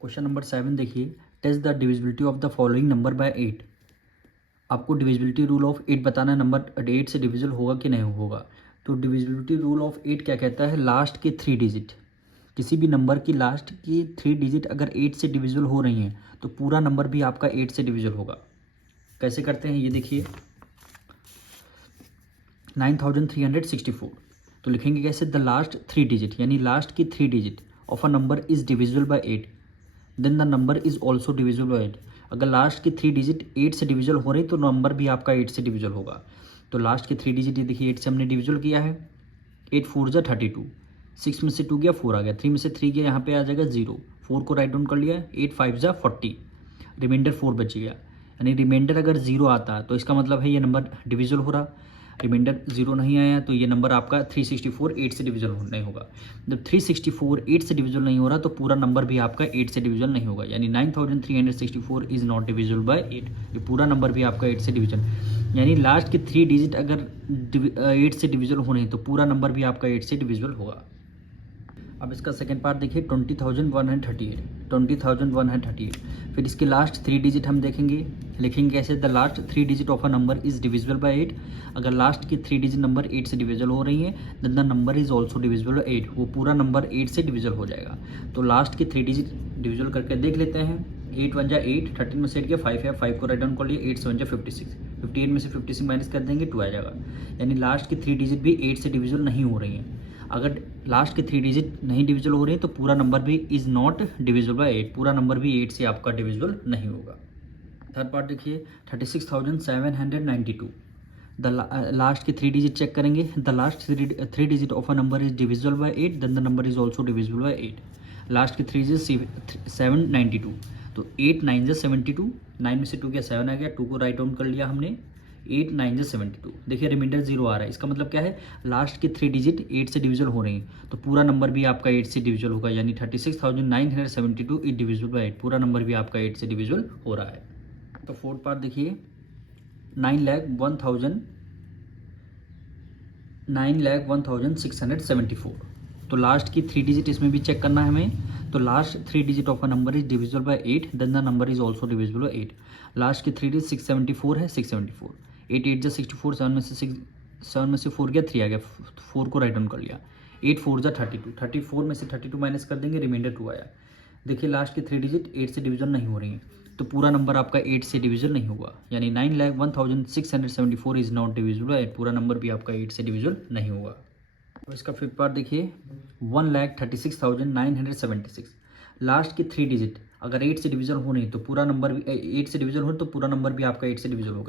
Question number 7 देखिए, test the divisibility of the following number by 8। आपको divisibility rule of 8 बताना है, number 8 से डिविजिबल होगा कि नहीं होगा। तो डिविजिबिलिटी रूल ऑफ 8 क्या कहता है, लास्ट के 3 डिजिट, किसी भी नंबर की लास्ट की 3 डिजिट अगर 8 से डिविजिबल हो रही हैं तो पूरा नंबर भी आपका 8 से डिविजिबल होगा। कैसे करते हैं ये देखिए, 9364, तो लिखेंगे कैसे, द लास्ट 3 डिजिट यानी लास्ट की 3 digit of a number is divisible by 8, then the number is also divisible by 8। अगर लास्ट की 3 डिजिट 8 से डिविजिबल हो रही तो नंबर भी आपका 8 से डिविजिबल होगा। तो लास्ट की 3 डिजिट ये देखिए 8 से हमने डिविजिबल किया है, 8 4 जा 32, 6 में से 2 गया 4 आ गया, 3 में से 3 गया यहाँ पे आ जाएगा 0, 4 को राइट डाउन कर लिया, 8 5 जा 40, रिमाइंडर 4 बच गया। यानी रिमाइंडर अगर 0 आता है तो इसका मतलब है ये नंबर डिविजिबल हो रहा, रिमाइंडर 0 नहीं आया तो ये नंबर आपका 364 8 से डिविजिबल नहीं होगा। जब 364 8 से डिविजिबल नहीं हो रहा तो पूरा नंबर भी आपका 8 से डिविजिबल नहीं होगा, यानी 9364 इज नॉट डिविजिबल बाय 8। ये पूरा नंबर भी आपका 8 से डिविजन, यानी लास्ट के 3 डिजिट अगर 8 से डिविजिबल हो रही तो पूरा नंबर भी आपका 8 से डिविजिबल होगा। अब इसका सेकंड पार्ट देखिए, 20,138। फिर इसके लास्ट 3 डिजिट हम देखेंगे, लिखेंगे कैसे, the last 3 digit of a number is divisible by 8। अगर लास्ट की 3 डिजिट नंबर 8 से डिविजिबल हो रही है then the number is also divisible by 8, वो पूरा नंबर 8 से डिविजिबल हो जाएगा। तो लास्ट की 3 डिजिट डिविजिबल करके देख लेते हैं। 8 1 जा 8, 13 में से 8 गया 5 है, 5 को राइट डाउन कर लिया, 8 7 जा 56, 58 में से 56 माइनस कर देंगे 2 आ जाएगा। यानी लास्ट की 3 डिजिट भी 8 से डिविजिबल नहीं हो रही हैं। अगर लास्ट के 3 डिजिट नहीं डिविजिबल हो रही है तो पूरा नंबर भी इज नॉट डिविजिबल बाय 8, पूरा नंबर भी 8 से आपका डिविजिबल नहीं होगा। थर्ड पार्ट देखिए, 36,792। द लास्ट के 3 डिजिट चेक करेंगे, the last 3 digit of a number is divisible by 8, then the number is also divisible by 8। Last के 3 डिजिट 792, तो 8 9 जा 72, 9 में से 2 गया 7 आ गया, 2 को राइट डाउन कर लिया हमने, 8 9 जा 72। देखिए रिमाइंडर 0 आ रहा है, इसका मतलब क्या है, लास्ट की 3 डिजिट 8 से डिविजिबल हो रही हैं तो पूरा नंबर भी आपका 8 से डिविजिबल होगा, यानी 36,972 इज डिविजिबल बाय 8, पूरा नंबर भी आपका 8 से डिविजिबल हो रहा है। तो फोर्थ पार्ट देखिए, 9,01,674। तो लास्ट की 3 डिजिट इसमें भी चेक करना है हमें। तो last 3 digit of a number is divisible by 8, then the number is also divisible by 8। Last की 3 डिजिट 674 है, 674, 8 8 जा 64, 7 में से 4 गया 3 आ गया, 4 को राइट डाउन कर लिया, 8 4 जा 32, 34 में से 32 माइनस कर देंगे, रिमाइंडर 2 आया। देखिए लास्ट की 3 डिजिट 8 से डिविजन नहीं हो रही हैं तो पूरा नंबर आपका 8 से डिविजन नहीं होगा, यानी 9,01,674 इज नॉट डिविजिबल बाय 8, पूरा नंबर भी आपका 8 से डिविजन नहीं होगा। तो इसका फिफ्थ पार्ट देखिए, 1,36,976। लास्ट की 3 डिजिट अगर 8 से डिविजन हो नहीं तो पूरा नंबर भी 8 से डिविजन हो तो पूरा नंबर भी आपका 8 से डिविजन हो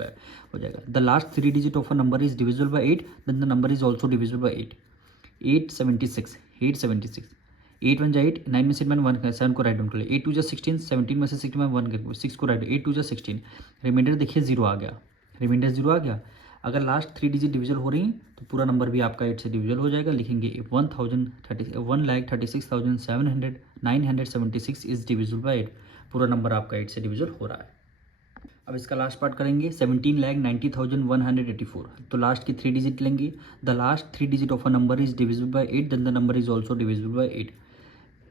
जाएगा। The last 3 digit of a number is divisible by 8, then the number is also divisible by 8। 876, 8 1 जा 8, 9 में से 1 7 को राइट डाउन कर लिया, 8 2 जा 16, 17 में से 6 में 1 6 को राइट, 8 2 जा 16, रिमाइंडर देखिए 0 आ गया, रिमाइंडर 0 आ गया। अगर लास्ट 3 डिजिट डिविजल हो रही हैं तो पूरा नंबर भी आपका 8 से डिविजल हो जाएगा, लिखेंगे 1,36,976 इज डिविजिबल बाय 8, पूरा नंबर आपका 8 से डिविजल हो रहा है। अब इसका लास्ट पार्ट करेंगे, 17,90,184। तो लास्ट की 3 डिजिट लेंगे, the last 3 digit of a number is divisible by 8, then the number is also divisible by 8,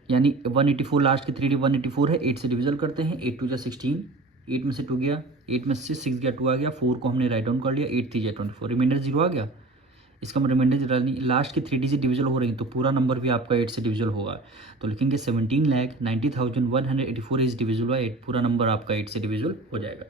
यानी 184 लास्ट की 3 184 है, 8 से डिविजल करते हैं, 8 2 जा 16, 8 में से 2 गया, 8 में से 6 गया 2 आ गया, 4 को हमने राइट डाउन कर लिया, 8 3 जा 24, रिमाइंडर 0 आ गया। इसका रिमाइंडर लास्ट की 3 डिजिट डिविजल हो रही है तो पूरा नंबर भी आपका 8 से डिविजल होगा, तो लिखेंगे 17,90,184 इज डिविजिबल बाय 8, पूरा नंबर आपका 8 से डिविजल हो जाएगा।